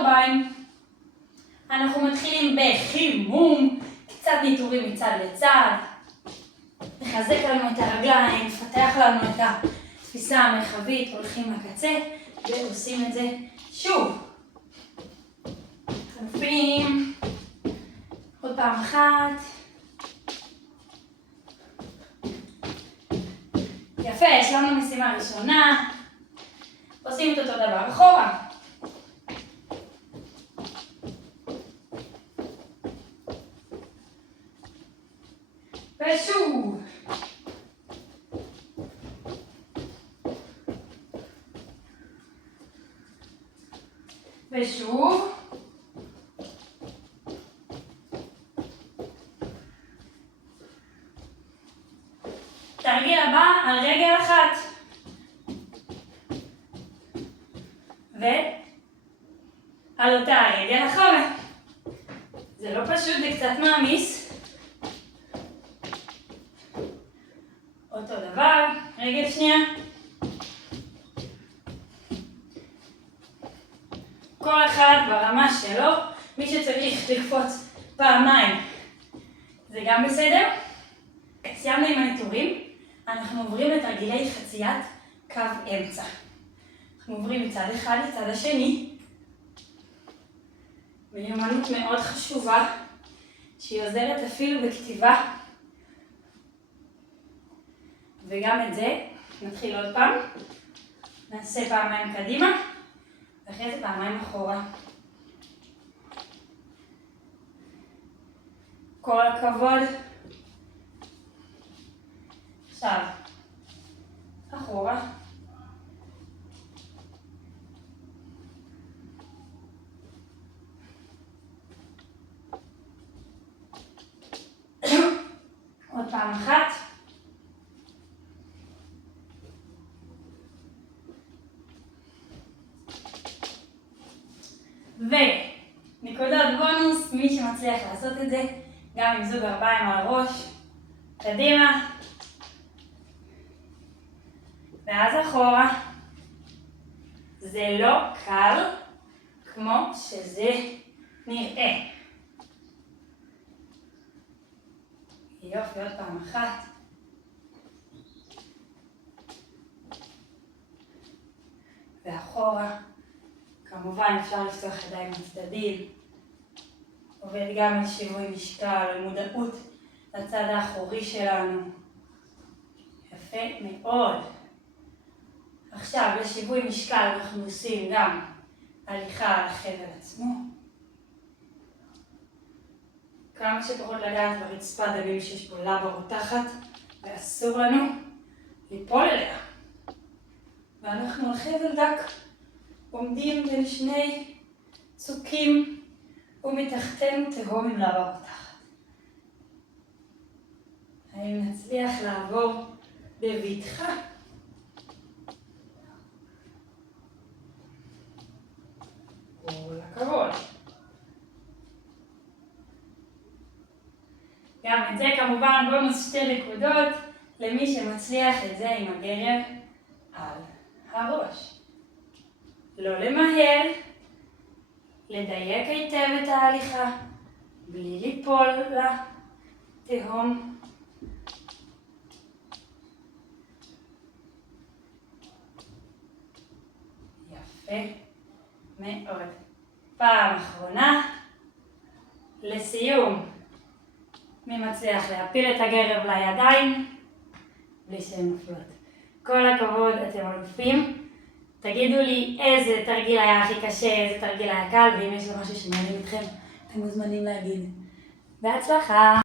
גרביים. אנחנו מתחילים בחימום, קצת ניטורים מצד לצד. נחזק לנו את הרגליים, נפתח לנו את התפיסה המרחבית, הולכים לקצה ועושים את זה שוב. חלפים. עוד פעם אחת. יפה, יש לנו משימה ראשונה. עושים את אותו דבר אחורה. ושוב. ושוב. תרגיל הבא על רגל אחת. ועל אותה רגל אחורה. זה לא פשוט, זה קצת מעמיס. אותו דבר, רגל שנייה. כל אחד ברמה שלו, מי שצריך לקפוץ פעמיים זה גם בסדר. סיימנו עם הניטורים, אנחנו עוברים לתרגילי חציית קו אמצע. אנחנו עוברים מצד אחד לצד השני. מיומנות מאוד חשובה, שהיא עוזרת אפילו בכתיבה. וגם את זה נתחיל עוד פעם. נעשה פעמיים קדימה, ואחרי זה פעמיים אחורה. כל הכבוד. עכשיו, אחורה. עוד פעם אחת. ונקודות בונוס, מי שמצליח לעשות את זה, גם עם זוג גרביים על הראש. קדימה. ואז אחורה. זה לא קל כמו שזה נראה. יופי, עוד פעם אחת. ואחורה. כמובן אפשר לפתוח ידיים לצדדים. עובד גם על שיווי משקל, על מודעות לצד האחורי שלנו. יפה מאוד. עכשיו לשיווי משקל אנחנו עושים גם הליכה על החבל עצמו. כמה שפחות לגעת ברצפה, דמים שיש פה לבה רותחת ואסור לנו ליפול אליה. ואנחנו על חבל דק עומדים בין שני צוקים ומתחתנו תהום עם לבה רותחת. האם נצליח לעבור בבטחה? כל הכבוד. גם את זה כמובן בונוס 2 נקודות למי שמצליח את זה עם הגרב על הראש. לא למהר, לדייק היטב את ההליכה, בלי ליפול לתהום. יפה מאוד. פעם אחרונה, לסיום. מי מצליח להפיל את הגרב לידיים בלי שהן נופלות. כל הכבוד, אתם אלופים. תגידו לי איזה תרגיל היה הכי קשה, איזה תרגיל היה קל, ואם יש לו משהו שמעניין אתכם, אתם מוזמנים להגיד. בהצלחה!